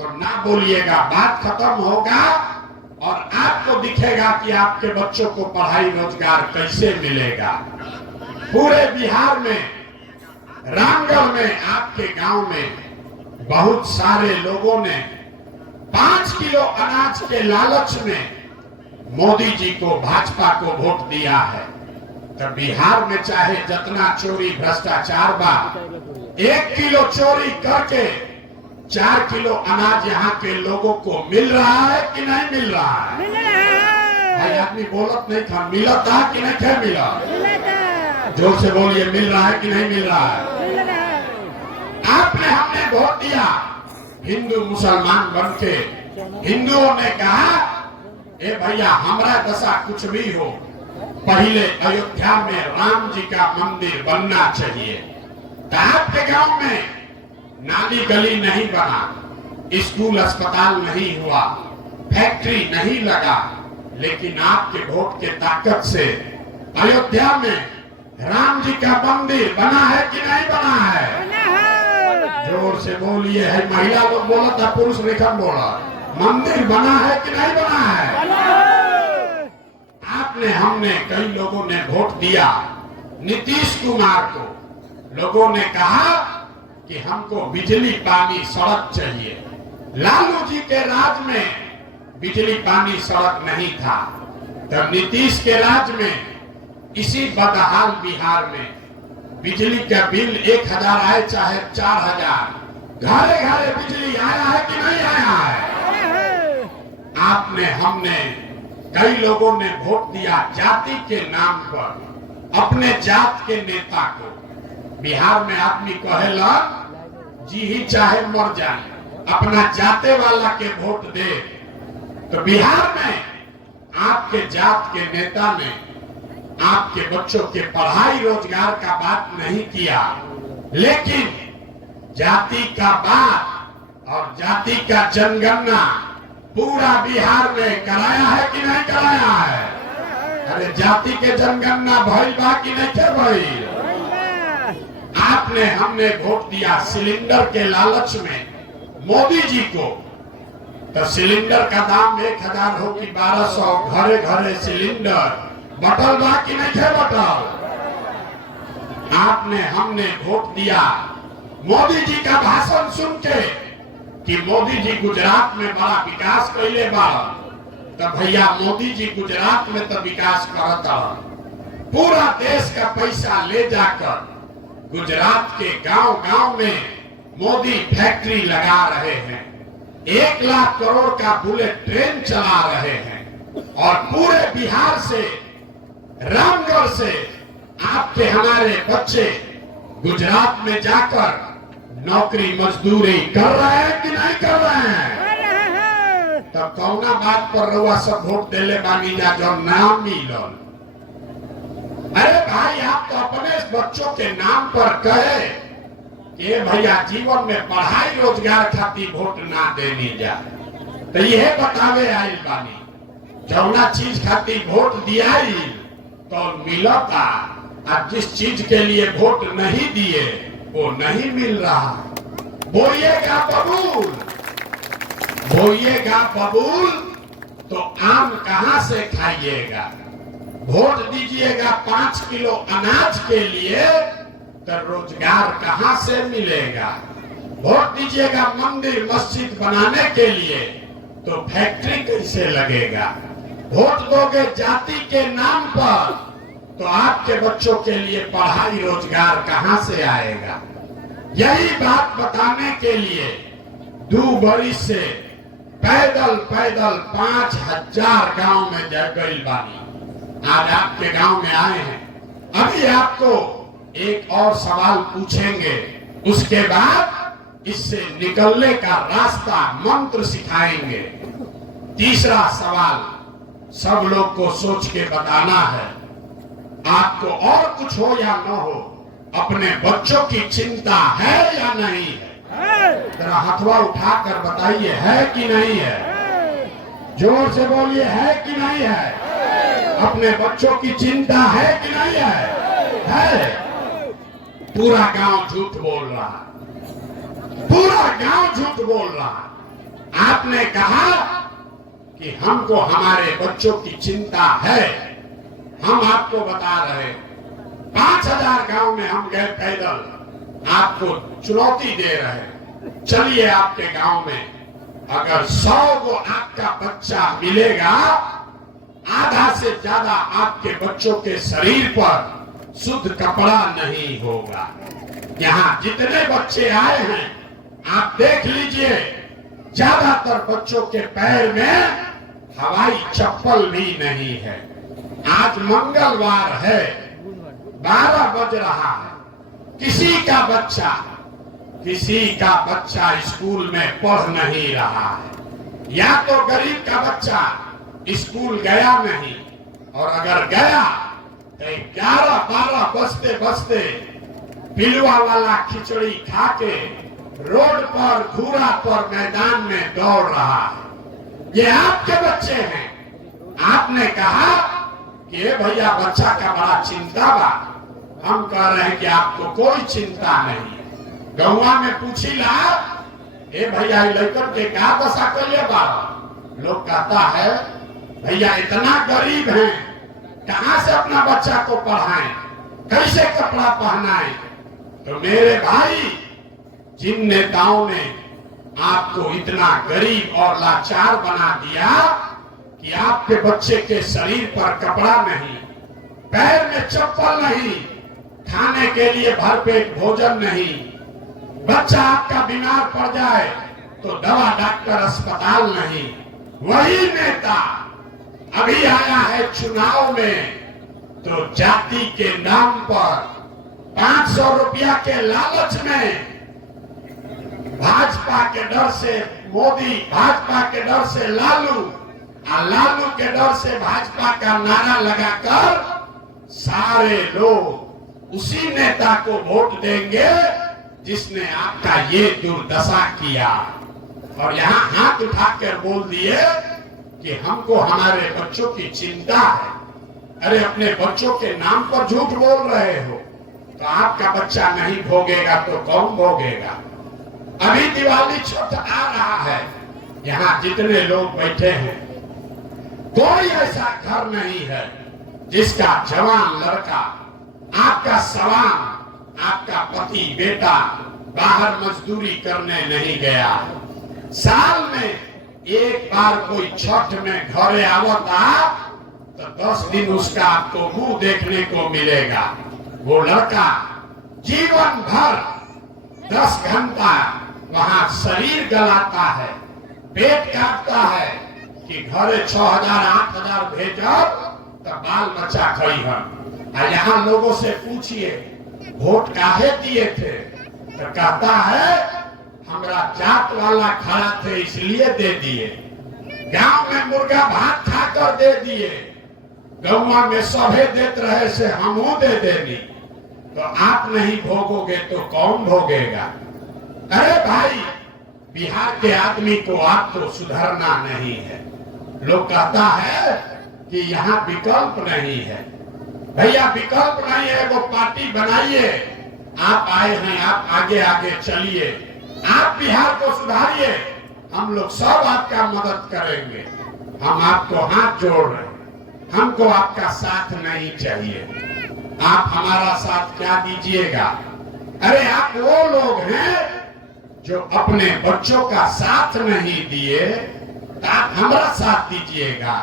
तो ना बोलिएगा, बात खत्म होगा और आपको दिखेगा कि आपके बच्चों को पढ़ाई रोजगार कैसे मिलेगा। पूरे बिहार में, रामगढ़ में, आपके गांव में बहुत सारे लोगों ने 5 किलो अनाज के लालच में मोदी जी को, भाजपा को वोट दिया है। तो बिहार में चाहे जितना चोरी भ्रष्टाचार बा, 1 किलो चोरी करके 4 किलो अनाज यहाँ के लोगों को मिल रहा है कि नहीं मिल रहा है? भाई आदमी बोलत नहीं था, मिला था कि नहीं थे मिला? जोर से बोलिए, मिल रहा है कि नहीं मिल रहा है? आपने, हमने वोट दिया हिंदू मुसलमान बन के। हिंदुओं ने कहा, ए भैया हमारा दशा कुछ भी हो, पहले अयोध्या में राम जी का मंदिर बनना चाहिए। तो आपके गांव में नाली गली नहीं बना, स्कूल अस्पताल नहीं हुआ, फैक्ट्री नहीं लगा, लेकिन आपके वोट के ताकत से अयोध्या में राम जी का मंदिर बना है कि नहीं बना है? जोर से बोलिए। है महिला लोग बोला था, पुरुष लेखन बोला, मंदिर बना है कि नहीं बना है? आपने, हमने, कई लोगों ने वोट दिया नीतीश कुमार को। लोगों ने कहा कि हमको बिजली पानी सड़क चाहिए। लालू जी के राज में बिजली पानी सड़क नहीं था, तब नीतीश के राज में इसी बदहाल बिहार में बिजली का बिल 1000 आए चाहे 4000, घरे घरे बिजली आया है कि नहीं आया है? आपने, हमने, कई लोगों ने वोट दिया जाति के नाम पर अपने जात के नेता को। बिहार में आदमी कहेला जी ही चाहे मर जाए, अपना जाते वाला के वोट दे। तो बिहार में आपके जात के नेता ने आपके बच्चों के पढ़ाई रोजगार का बात नहीं किया, लेकिन जाति का बात और जाति का जनगणना पूरा बिहार में कराया है कि नहीं कराया है? अरे जाति के जनगणना भइल बा कि नहीं थे भइल? आपने, हमने वोट दिया सिलेंडर के लालच में मोदी जी को। तो सिलेंडर का दाम 1000 हो कि 1200, घरे घरे सिलेंडर बटल बा कि नहीं थे बटल? आपने, हमने वोट दिया मोदी जी का भाषण सुन के कि मोदी जी गुजरात में बड़ा विकास कैले बा। तब भैया मोदी जी गुजरात में तो विकास करता, पूरा देश का पैसा ले जाकर गुजरात के गांव गांव में मोदी फैक्ट्री लगा रहे हैं, 1 लाख करोड़ का बुलेट ट्रेन चला रहे हैं, और पूरे बिहार से, रामगढ़ से आपके, हमारे बच्चे गुजरात में जाकर नौकरी मजदूरी कर रहे हैं कि नहीं कर रहे हैं? तब कौना बात पर रउआ सब वोट देले बानी जा जो नाम मिलल? अरे भाई, आप तो अपने बच्चों के नाम पर कहे कि भैया जीवन में पढ़ाई रोजगार खातिर वोट ना देनी जा। तो यह बतावे आइल बानी, जौना चीज खातिर वोट दिया तो मिलता, और जिस चीज के लिए वोट नहीं दिए वो नहीं मिल रहा। बोइएगा बबूल, बोइएगा बबूल तो आम कहां से खाइएगा? वोट दीजिएगा 5 किलो अनाज के लिए तो रोजगार कहां से मिलेगा? वोट दीजिएगा मंदिर मस्जिद बनाने के लिए तो फैक्ट्री कैसे लगेगा? वोट दोगे जाति के नाम पर तो आपके बच्चों के लिए पढ़ाई रोजगार कहां से आएगा? यही बात बताने के लिए 2 बरिस से पैदल पैदल 5000 गांव में गई बानी। आज आपके गांव में आए हैं। अभी आपको एक और सवाल पूछेंगे, उसके बाद इससे निकलने का रास्ता, मंत्र सिखाएंगे। तीसरा सवाल सब लोग को सोच के बताना है। आपको और कुछ हो या न हो, अपने बच्चों की चिंता है या नहीं है? जरा हथवा उठाकर बताइए, है कि नहीं है? जोर से बोलिए, है कि नहीं है? अपने बच्चों की चिंता है कि नहीं है? है। पूरा गांव झूठ बोल रहा, पूरा गांव झूठ बोल रहा। आपने कहा कि हमको हमारे बच्चों की चिंता है। हम आपको बता रहे 5000 गांव में हम गए पैदल, आपको चुनौती दे रहे। चलिए आपके गांव में अगर 100 को आपका बच्चा मिलेगा, आधा से ज्यादा आपके बच्चों के शरीर पर शुद्ध कपड़ा नहीं होगा। यहाँ जितने बच्चे आए हैं आप देख लीजिए, ज्यादातर बच्चों के पैर में हवाई चप्पल भी नहीं है। आज मंगलवार है, 12 बज रहा है, किसी का बच्चा स्कूल में पढ़ नहीं रहा है। या तो गरीब का बच्चा स्कूल गया नहीं, और अगर गया तो 11-12 बजते बजते पिलुआ वाला खिचड़ी खा के रोड पर घूरा पर मैदान में दौड़ रहा है। ये आपके बच्चे हैं। आपने कहा कि ये भैया बच्चा का बड़ा चिंता बा। हम कह रहे हैं कि आपको कोई चिंता नहीं। गौवा में पूछी ला, ए भैया लड़कन के का दशा कर ले बा। लोग कहता है भैया इतना गरीब हैं, कहां से अपना बच्चा को पढ़ाएं, कैसे कपड़ा पहनाएं। तो मेरे भाई, जिन नेताओं ने आपको इतना गरीब और लाचार बना दिया कि आपके बच्चे के शरीर पर कपड़ा नहीं, पैर में चप्पल नहीं, खाने के लिए भरपेट भोजन नहीं, बच्चा आपका बीमार पड़ जाए तो दवा डॉक्टर अस्पताल नहीं, वही नेता अभी आया है चुनाव में तो जाति के नाम पर 500 रुपया के लालच में भाजपा के डर से मोदी, भाजपा के डर से लालू, और लालू के डर से भाजपा का नारा लगाकर सारे लोग उसी नेता को वोट देंगे जिसने आपका ये दुर्दशा किया। और यहाँ हाथ उठाकर बोल दिए कि हमको हमारे बच्चों की चिंता है। अरे अपने बच्चों के नाम पर झूठ बोल रहे हो, तो आपका बच्चा नहीं भोगेगा तो कौन भोगेगा। अभी दिवाली छठ आ रहा है, यहाँ जितने लोग बैठे हैं कोई ऐसा घर नहीं है जिसका जवान लड़का, आपका सवान, आपका पति बेटा बाहर मजदूरी करने नहीं गया। साल में एक बार कोई छठ में घरे आवता तो 10 दिन उसका आपको मुंह देखने को मिलेगा। वो लड़का जीवन भर 10 घंटा वहां शरीर गलाता है, पेट काटता है कि घरे 6000-8000 भेजब तो बाल बच्चा खई हम। यहाँ लोगों से पूछिए वोट काहे दिए थे, तो कहता है हमरा जात वाला खड़ा थे इसलिए दे दिए, गांव में मुर्गा भात खाकर दे दिए, गौवा में सभे देते रहे से हमू दे देनी। तो आप नहीं भोगोगे तो कौन भोगेगा। अरे भाई, बिहार के आदमी को आपको सुधरना नहीं है। लोग कहता है कि यहाँ विकल्प नहीं है। भैया विकल्प नहीं है, वो पार्टी बनाइए। आप आए हैं, आप आगे आगे चलिए, आप बिहार को सुधारिए, हम लोग सब आपका मदद करेंगे। हम आपको हाथ जोड़ रहे हैं, हमको आपका साथ नहीं चाहिए। आप हमारा साथ क्या दीजिएगा। अरे आप वो लोग हैं जो अपने बच्चों का साथ नहीं दिए, तो आप हमारा साथ दीजिएगा।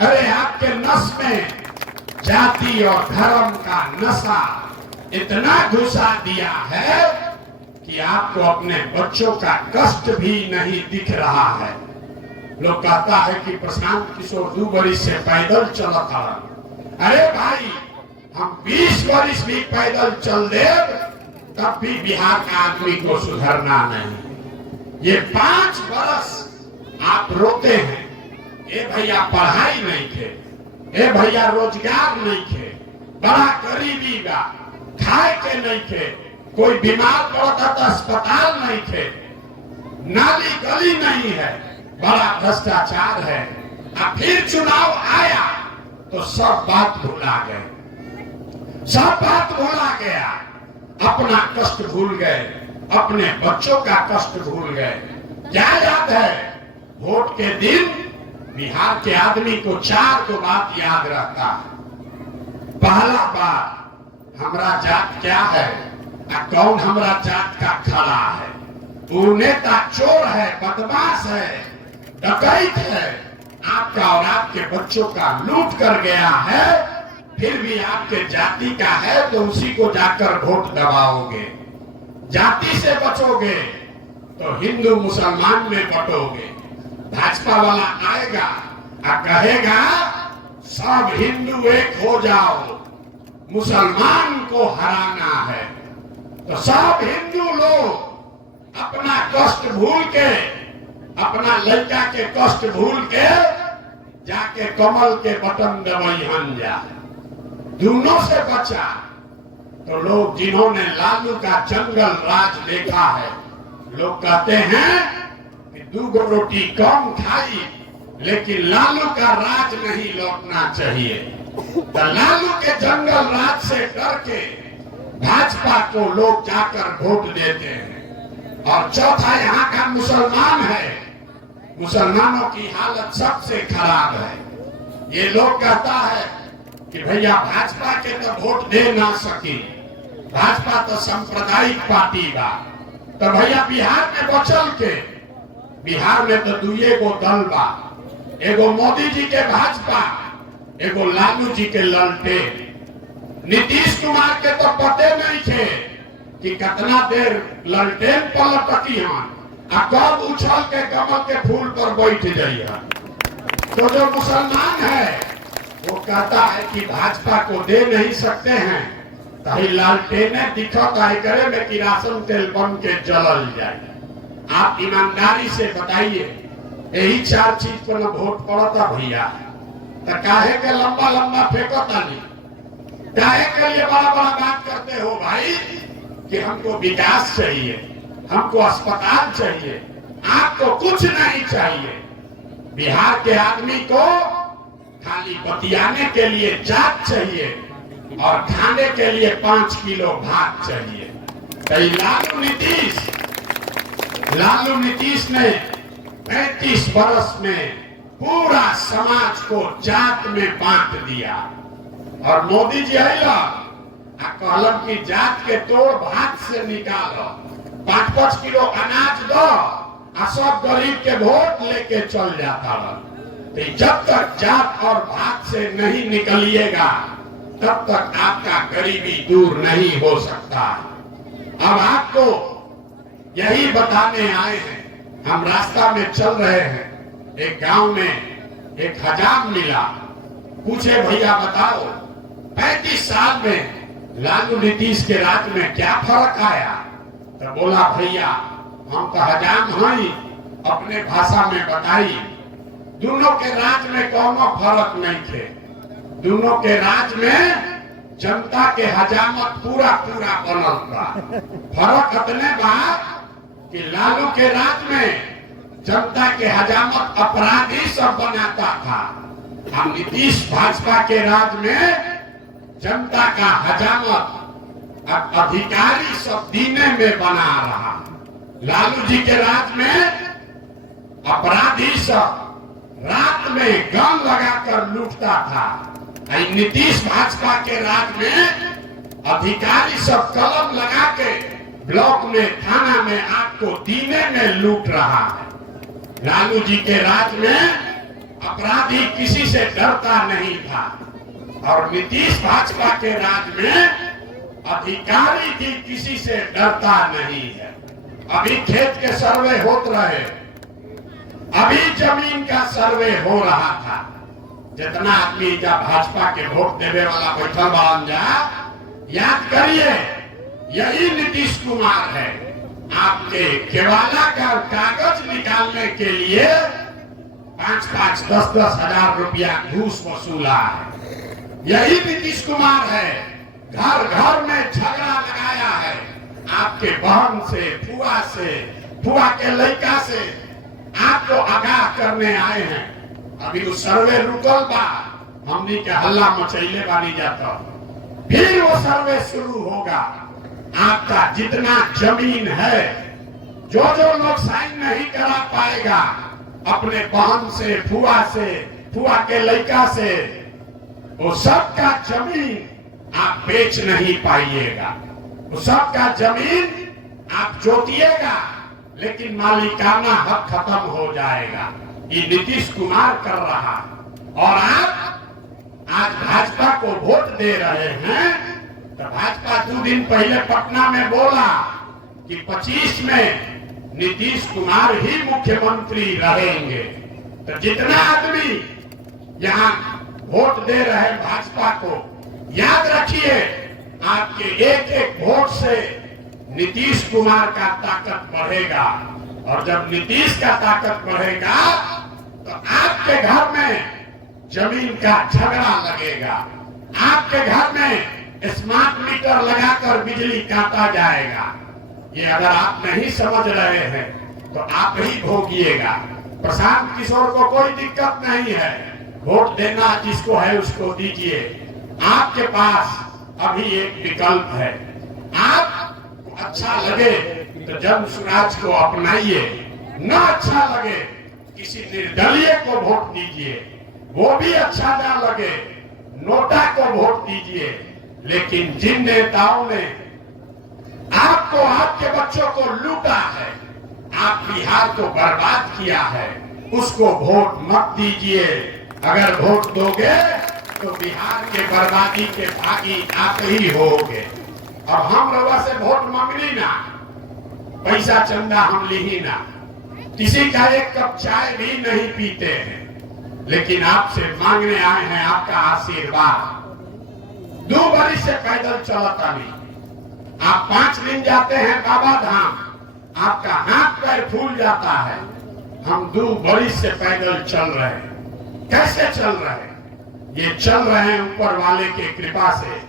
अरे आपके नस में जाति और धर्म का नशा इतना घुसा दिया है कि आपको अपने बच्चों का कष्ट भी नहीं दिख रहा है। लोग कहता है कि प्रशांत किशोर 2 वर्ष से पैदल चला था। अरे भाई, हम 20 वर्ष भी पैदल चल दे तब भी बिहार का आदमी को सुधरना नहीं। ये 5 वर्ष आप रोते हैं, ए भैया पढ़ाई नहीं थे, ए भैया रोजगार नहीं थे, बड़ा गरीबी बा, खाए के नहीं थे, कोई बीमार पड़ता तो अस्पताल नहीं थे, नाली गली नहीं है, बड़ा भ्रष्टाचार है। अब फिर चुनाव आया तो सब बात भुला गए, सब बात भुला गया, अपना कष्ट भूल गए, अपने बच्चों का कष्ट भूल गए। क्या याद है? वोट के दिन बिहार के आदमी को 4 गो बात याद रहता है। पहला बात, हमारा जात क्या है, कौन हमारा जात का खड़ा है। वो नेता चोर है, बदमाश है, डकैत है, आपका और आपके बच्चों का लूट कर गया है, फिर भी आपके जाति का है तो उसी को जाकर वोट दबाओगे। जाति से बचोगे तो हिंदू मुसलमान में बटोगे। भाजपा वाला आएगा और कहेगा सब हिंदू एक हो जाओ, मुसलमान को हराना है। तो सब हिंदू लोग अपना कष्ट भूल के, अपना लड़का के कष्ट भूल के जाके कमल के बटन दबाई जाए। दोनों से बचा तो लोग जिन्होंने लालू का जंगल राज देखा है, लोग कहते हैं कि 2 रोटी कम खाई, लेकिन लालू का राज नहीं लौटना चाहिए। तो लालू के जंगल राज से डर के भाजपा को लोग जाकर वोट देते हैं। और चौथा, यहाँ का मुसलमान है, मुसलमानों की हालत सबसे खराब है। ये लोग कहता है कि भैया भाजपा के तो वोट दे ना सकी, भाजपा तो सांप्रदायिक पार्टी बा। तो भैया बिहार में बचल के, बिहार में तो 2 गो दल बा, एगो मोदी जी के भाजपा, एगो लालू जी के ललटेन। नीतीश कुमार के तो पते नहीं थे कि कितना देर ललटेन पर लटकी हन, कब उछल के कमल के फूल पर बैठ जाइए। तो जो मुसलमान है वो कहता है कि भाजपा को दे नहीं सकते हैं, तो लालटेने दिखत आई करे में किरासन तेल बन के जलल जाए। आप ईमानदारी से बताइए, यही 4 चीज पर वोट पड़ता भैया, तो काहे के लंबा लंबा फेंकता नहीं, काहे के लिए बड़ा बड़ा बात करते हो भाई कि हमको विकास चाहिए, हमको अस्पताल चाहिए, आपको कुछ नहीं चाहिए। बिहार के आदमी को खाली बतियाने के लिए जात चाहिए और खाने के लिए 5 किलो भात चाहिए। तो लालू नीतीश ने 35 वर्ष में पूरा समाज को जात में बांट दिया। और मोदी जी आइला कहलन की जात के तोड़ भात से निकालो, 5-5 किलो अनाज दो, सब गरीब के वोट लेके चल जाता रहा। तो जब तक जात और भात से नहीं निकलिएगा तब तक आपका गरीबी दूर नहीं हो सकता। अब आपको यही बताने आए हैं। हम रास्ता में चल रहे हैं, एक गांव में एक हजाम मिला, पूछे भैया बताओ 35 साल में लालू नीतीश के राज में क्या फर्क आया? तो बोला भैया हम तो हजाम हैं, अपने भाषा में बताई, दोनों के राज में कोनो फर्क नहीं थे। दोनों के राज में जनता के हजामत पूरा पूरा बनल बा। फर्क इतने बा कि लालू के राज में जनता के हजामत अपराधी सब बनाता था, हम नीतीश भाजपा के राज में जनता का हजामत अधिकारी सब दीने में बना रहा। लालू जी के राज में अपराधी सब रात में गन लगाकर लूटता था। नीतीश भाजपा के राज में अधिकारी सब कलम लगा के ब्लॉक में, थाना में आपको दीने में लूट रहा है। लालू जी के राज में अपराधी किसी से डरता नहीं था और नीतीश भाजपा के राज में अधिकारी भी किसी से डरता नहीं है। अभी खेत के सर्वे होते रहे, अभी जमीन का सर्वे हो रहा था। जितना आदमी जब भाजपा के वोट देने वाला बैठल बन जा, याद करिए यही नीतीश कुमार है। आपके केवाला का कागज निकालने के लिए 5-5, 10-10 हजार रुपया घूस वसूला है। यही नीतीश कुमार है। घर घर में झगड़ा लगाया है, आपके बहन से, फुआ के लड़का से आपको आगाह करने आए हैं। अभी वो सर्वे रुकल बा, हमनी के हल्ला मचैले बानी जाता, फिर वो सर्वे शुरू होगा। आपका जितना जमीन है जो लोग साइन नहीं करा पाएगा अपने बहन से, फुआ के लड़का से, वो सबका जमीन आप बेच नहीं पाइएगा। वो सबका जमीन आप जोतिएगा, लेकिन मालिकाना हक खत्म हो जाएगा। ये नीतीश कुमार कर रहा है। और आप आज भाजपा को वोट दे रहे हैं, तो भाजपा 2 दिन पहले पटना में बोला कि 25 में नीतीश कुमार ही मुख्यमंत्री रहेंगे। तो जितना आदमी यहाँ वोट दे रहे भाजपा को, याद रखिए आपके एक एक वोट से नीतीश कुमार का ताकत बढ़ेगा। और जब नीतीश का ताकत बढ़ेगा तो आपके घर में जमीन का झगड़ा लगेगा, आपके घर में स्मार्ट मीटर लगाकर बिजली काटा जाएगा। ये अगर आप नहीं समझ रहे हैं तो आप ही भोगिएगा। प्रशांत किशोर को कोई दिक्कत नहीं है, वोट देना जिसको है उसको दीजिए। आपके पास अभी एक विकल्प है, आप अच्छा लगे तो जन स्वराज को अपनाइए, न अच्छा लगे किसी निर्दलीय को वोट दीजिए, वो भी अच्छा ना लगे नोटा को वोट दीजिए। लेकिन जिन नेताओं ने आपको, आपके बच्चों को लूटा है, आप बिहार को बर्बाद किया है, उसको वोट मत दीजिए। अगर वोट दोगे तो बिहार के बर्बादी के भागी आप ही होगे। अब हम लोगों से वोट मांगनी ना, पैसा चंदा हम ली ना, किसी का एक कप चाय भी नहीं पीते हैं, लेकिन आपसे मांगने आए हैं आपका आशीर्वाद। 2 बरस से पैदल चलता नहीं, आप 5 दिन जाते हैं बाबा धाम, आपका हाथ पैर फूल जाता है। हम 2 बरस से पैदल चल रहे हैं। कैसे चल रहे हैं? ये चल रहे हैं ऊपर वाले के कृपा से,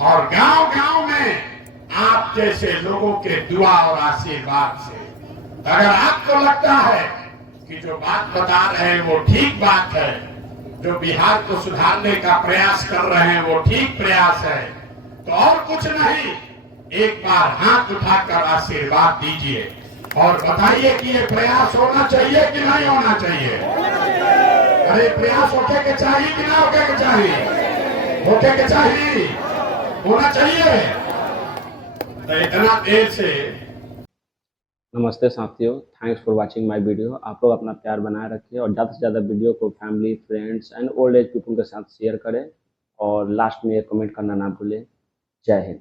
और गांव गांव में आप जैसे लोगों के दुआ और आशीर्वाद से। अगर आपको लगता है कि जो बात बता रहे हैं वो ठीक बात है, जो बिहार को सुधारने का प्रयास कर रहे हैं वो ठीक प्रयास है, तो और कुछ नहीं, एक बार हाथ उठाकर आशीर्वाद दीजिए और बताइए कि ये प्रयास होना चाहिए कि नहीं होना चाहिए। अरे प्रयास होके के चाहिए कि ना होके के चाहिए? होके के चाहिए, होना चाहिए। तो इतना देर से नमस्ते साथियों, thanks for watching my video. आप लोग अपना प्यार बनाए रखिए और ज़्यादा से ज़्यादा वीडियो को family, friends and old age people के साथ शेयर करें, और लास्ट में एक कमेंट करना ना भूलें। जय हिंद।